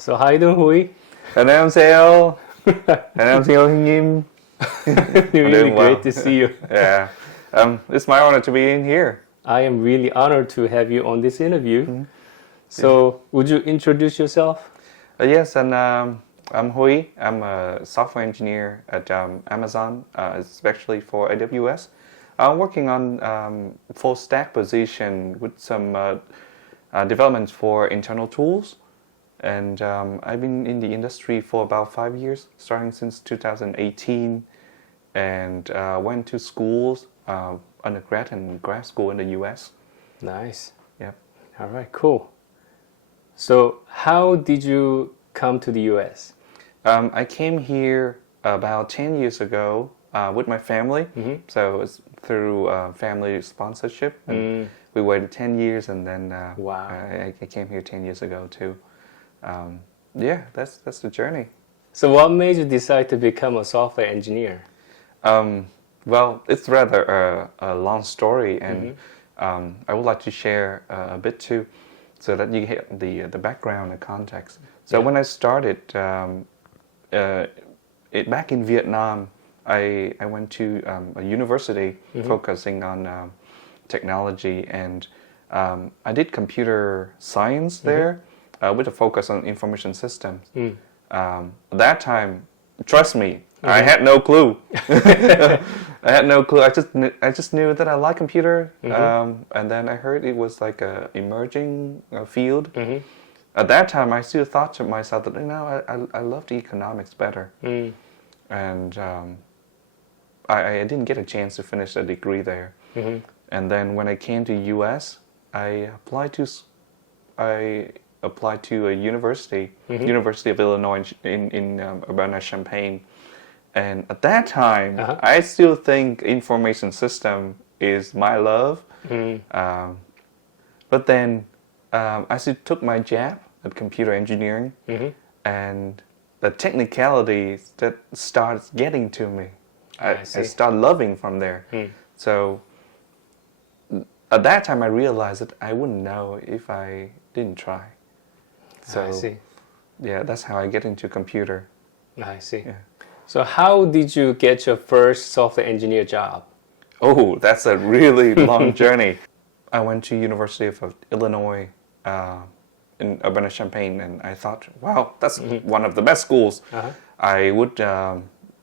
So how you doing, Hui? 안녕하세요. 안녕하세요, 형님. Really doing well. great to see you. Yeah. It's my honor to be in here. I am really honored to have you on this interview. So, would you introduce yourself? Yes, and I'm Hui. I'm a software engineer at Amazon, especially for AWS. I'm working on full stack position with some developments for internal tools. And I've been in the industry for about 5 years, starting since 2018, and went to schools, undergrad and grad school in the US. Nice. Yep. All right, cool. So, how did you come to the US? I came here about 10 years ago with my family. So it was through family sponsorship. And we waited 10 years and then Wow. I came here 10 years ago too. Yeah, that's the journey. So, what made you decide to become a software engineer? Well, it's rather a long story, and I would like to share a bit too, so that you get the background and context. So when I started, back in Vietnam, I went to a university focusing on technology, and I did computer science there with a focus on information systems. At that time, trust me, I had no clue. I had no clue. I just knew that I like computer, and then I heard it was like a emerging field. At that time, I still thought to myself that I loved economics better, and I didn't get a chance to finish a degree there. And then when I came to U.S., I applied to a university, University of Illinois in Urbana-Champaign. And at that time, I still think information system is my love. But then I still took my jab at computer engineering, and the technicalities that starts getting to me, I start loving from there. So at that time, I realized that I wouldn't know if I didn't try. So I see. Yeah, that's how I get into computer. I see. Yeah. So, how did you get your first software engineer job? Oh, that's a really long journey. I went to University of Illinois in Urbana-Champaign, and I thought, wow, that's one of the best schools. I would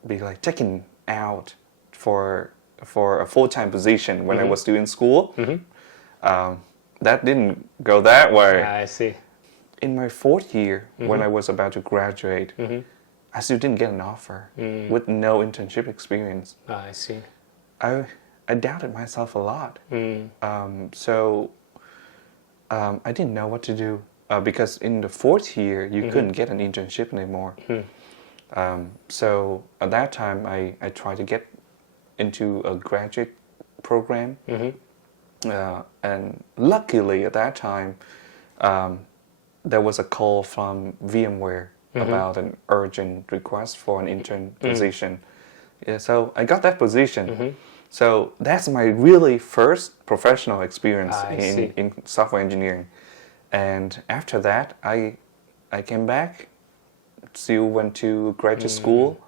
be like taken out for a full-time position when I was still in school. That didn't go that way. I see. In my fourth year, when I was about to graduate, I still didn't get an offer with no internship experience. I see. I doubted myself a lot. So I didn't know what to do because in the fourth year, you couldn't get an internship anymore. So at that time, I tried to get into a graduate program. And luckily at that time, there was a call from VMware about an urgent request for an intern position. Yeah, so I got that position. So that's my really first professional experience in software engineering. And after that, I came back, still went to graduate school,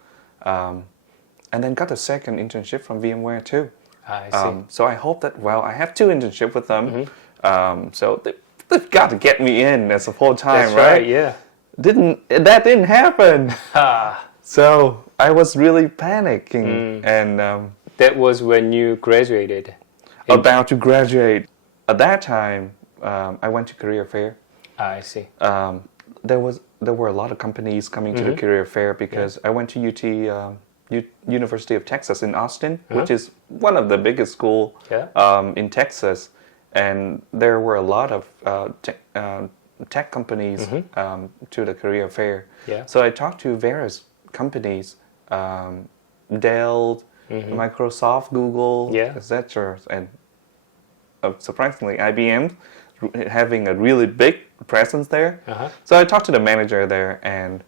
and then got a second internship from VMware too. I see. So I hope that, well, I have 2 internships with them. So they've got to get me in as a full-time, That's right, yeah. That didn't happen. So I was really panicking, and That was when you graduated. about to graduate. At that time, I went to career fair. I see. There were a lot of companies coming to the career fair because I went to University of Texas in Austin, which is one of the biggest schools in Texas, and there were a lot of tech companies to the career fair. So I talked to various companies, Dell, Microsoft, Google, etc., and surprisingly IBM having a really big presence there. So I talked to the manager there, and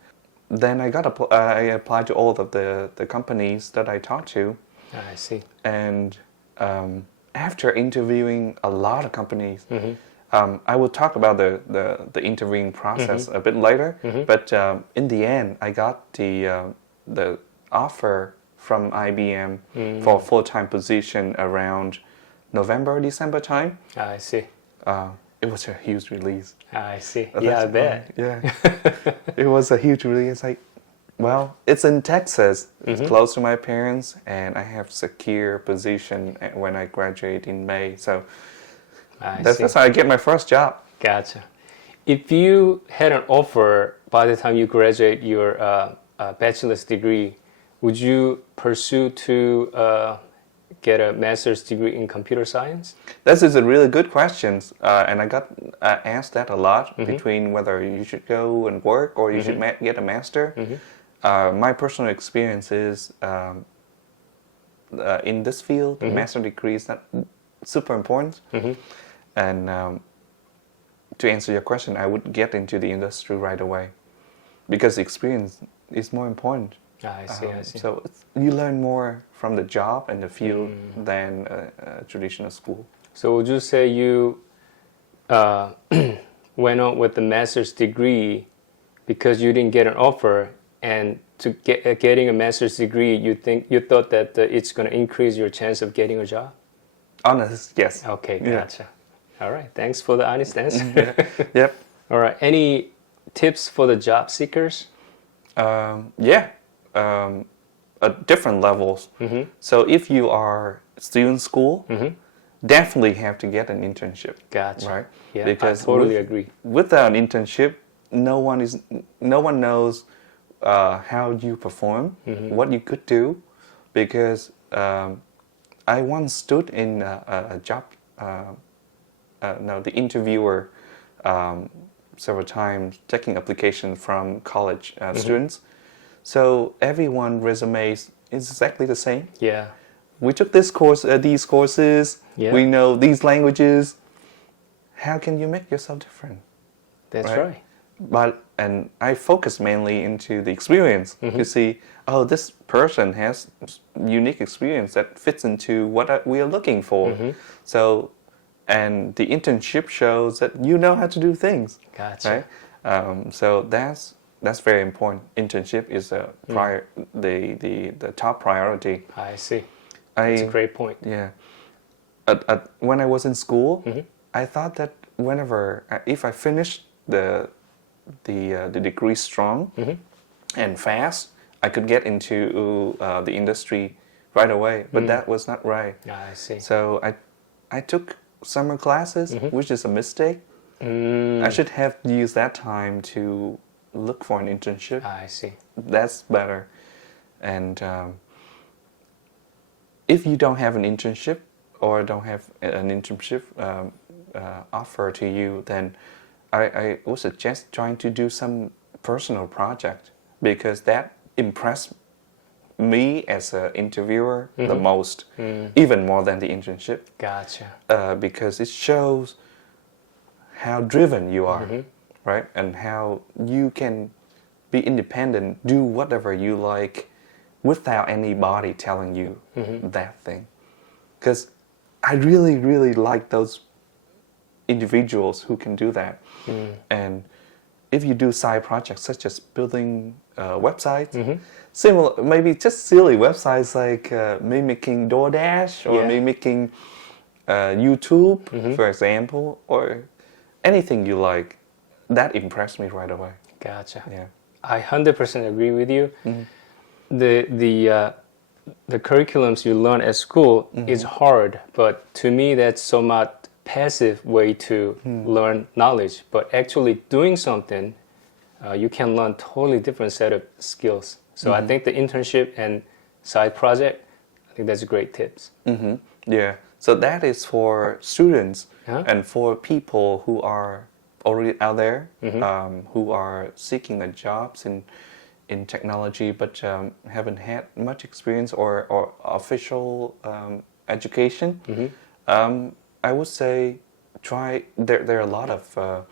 then I applied to all of the companies that I talked to. I see. And after interviewing a lot of companies, I will talk about the interviewing process a bit later. But in the end, I got the offer from IBM for a full-time position around November, December time. I see. It was a huge release. I see. Yeah, I bet. Yeah, it was a huge release. Like, well, it's in Texas. It's close to my parents, and I have secure position when I graduate in May. So that's how I get my first job. Gotcha. If you had an offer by the time you graduate your bachelor's degree, would you pursue to get a master's degree in computer science? This is a really good question, and I got asked that a lot between whether you should go and work or you should get a master. My personal experience is in this field, the master degree is not super important. And to answer your question, I would get into the industry right away because experience is more important. I see, I see. So you learn more from the job and the field than a traditional school. So would you say you went on with the master's degree because you didn't get an offer, and to getting a master's degree, you thought that it's going to increase your chance of getting a job? Honest, yes. Okay, gotcha. Yeah. All right, thanks for the honest answer. Yep. All right, any tips for the job seekers? At different levels. So if you are still in school, definitely have to get an internship. Gotcha. Right? Yeah, because I totally agree. Without an internship, no one knows how you perform, what you could do, because I once stood in a job, the interviewer several times taking applications from college students. So everyone's resumes is exactly the same. Yeah. We took this course, these courses. Yeah. We know these languages. How can you make yourself different? That's right. And I focus mainly into the experience to see, oh, this person has unique experience that fits into what we are looking for. So, and the internship shows that you know how to do things. Gotcha. Right? So that's very important. Internship is the top priority. I see. That's a great point. Yeah. When I was in school, I thought that if I finished the degree strong and fast, I could get into the industry right away. But that was not right. I see. So I took summer classes, which is a mistake. I should have used that time to look for an internship. I see. That's better. And if you don't have an internship or don't have an internship offer to you, then I would suggest trying to do some personal project, because that impressed me as an interviewer the most, even more than the internship. Gotcha. Because it shows how driven you are, right? And how you can be independent, do whatever you like without anybody telling you that thing. Because I really, really like those individuals who can do that. And if you do side projects such as building websites, similar, maybe just silly websites like mimicking DoorDash or mimicking YouTube, for example, or anything you like, that impressed me right away. Gotcha. Yeah. I 100% agree with you. The curriculums you learn at school is hard, but to me that's somewhat passive way to learn knowledge. But actually doing something, you can learn totally different set of skills. So I think the internship and side project, I think that's great tips. Yeah. So that is for students and for people who are already out there, who are seeking the jobs in technology, but haven't had much experience or official education. I would say try. There are a lot of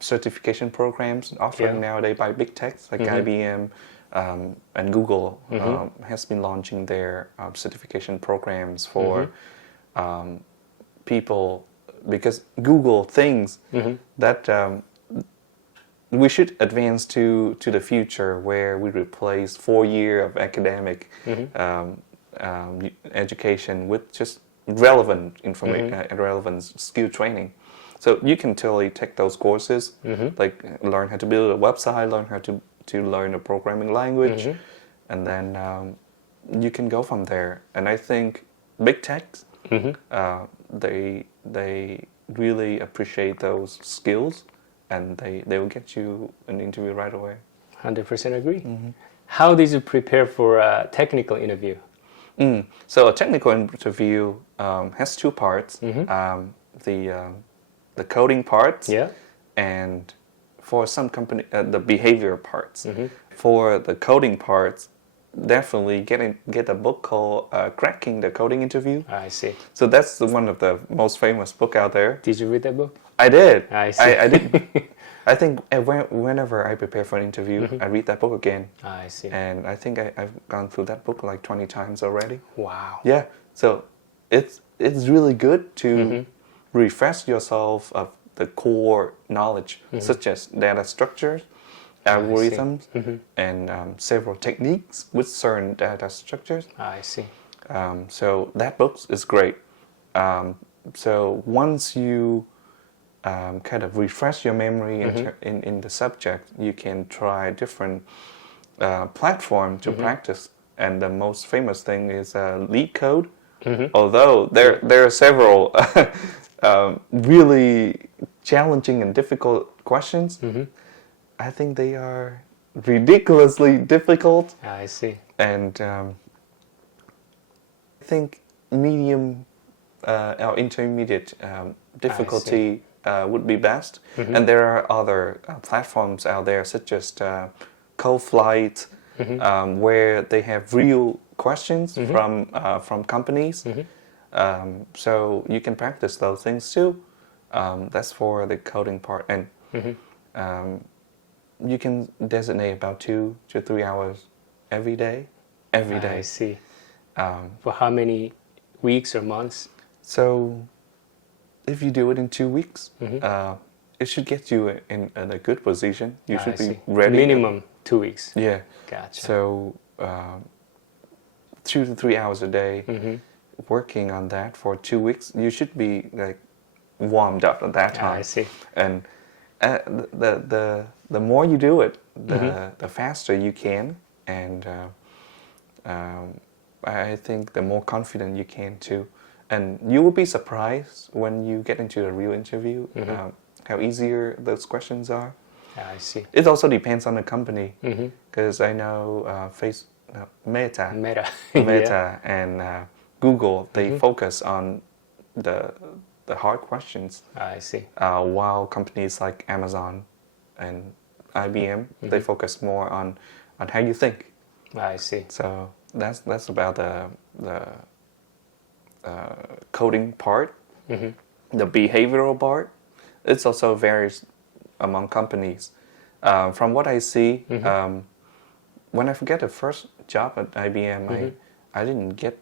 certification programs offered nowadays by big techs like IBM and Google has been launching their certification programs for people because Google thinks that we should advance to the future where we replace 4 years of academic education with just relevant information, relevant skill training. So you can totally take those courses, like learn how to build a website, learn how to learn a programming language, and then you can go from there. And I think big techs, they really appreciate those skills, and they will get you an interview right away. 100% agree. How did you prepare for a technical interview? So a technical interview has two parts. The coding parts, and for some company, the behavior parts. For the coding parts, definitely get a book called Cracking the Coding Interview. I see. So that's one of the most famous book out there. Did you read that book? I did. I see. I did. I think whenever I prepare for an interview, I read that book again. I see. And I think I've gone through that book like 20 times already. Wow. Yeah. So it's really good to refresh yourself of the core knowledge, such as data structures, algorithms, and several techniques with certain data structures. I see. So that book is great. So once you kind of refresh your memory in the subject, you can try different platforms to practice. And the most famous thing is LeetCode. Although there are several really challenging and difficult questions, I think they are ridiculously difficult. I see. And I think medium or intermediate difficulty would be best. And there are other platforms out there, such as CodeFlight, where they have real questions from companies. So you can practice those things too. That's for the coding part. And you can designate about 2 to 3 hours every day. I see. For how many weeks or months? So if you do it in 2 weeks, it should get you in a good position. You should be ready. Minimum 2 weeks. Yeah. Gotcha. So 2 to 3 hours a day, working on that for 2 weeks, you should be like warmed up at that time. I see. And the more you do it, the faster you can, and I think the more confident you can too. And you will be surprised when you get into a real interview how easier those questions are. I see. It also depends on the company, because I know Meta and Google, they focus on the hard questions. I see. While companies like Amazon and IBM, they focus more on how you think. I see. So that's about the coding part. The behavioral part, it's also varies among companies. From what I see, when I get the first job at IBM, I didn't get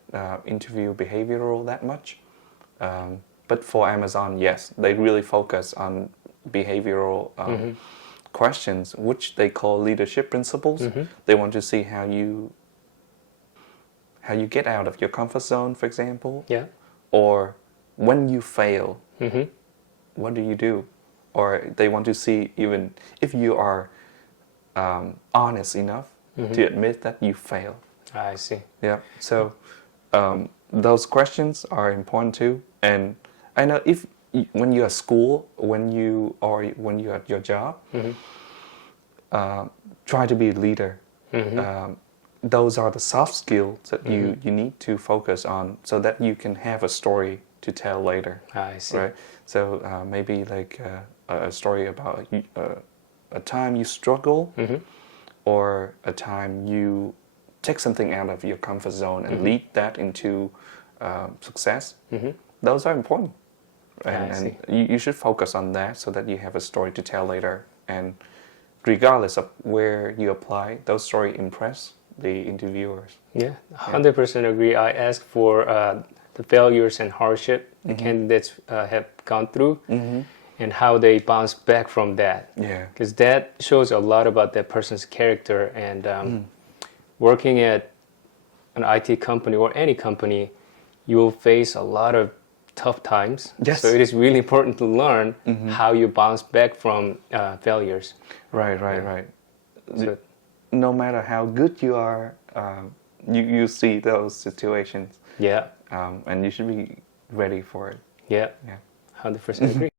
interview behavioral that much. But for Amazon, yes, they really focus on behavioral questions, which they call leadership principles. They want to see how you get out of your comfort zone, for example. Yeah. Or when you fail, what do you do? Or they want to see even if you are honest enough to admit that you fail. I see. Yeah. So those questions are important too. And I know when you're at school, when you're at your job, try to be a leader. Those are the soft skills that you need to focus on, so that you can have a story to tell later. I see. Right. So maybe like a story about a time you struggle, or a time you take something out of your comfort zone and lead that into success. Those are important, and you should focus on that so that you have a story to tell later. And regardless of where you apply, those stories impress the interviewers. Yeah, 100% agree. I asked for the failures and hardship the candidates have gone through, and how they bounce back from that. Yeah. Because that shows a lot about that person's character. And working at an IT company or any company, you will face a lot of tough times. Yes. So it is really important to learn how you bounce back from failures. Right. So, No matter how good you are, you see those situations, yeah, and you should be ready for it. yeah, Yeah. 100% agree.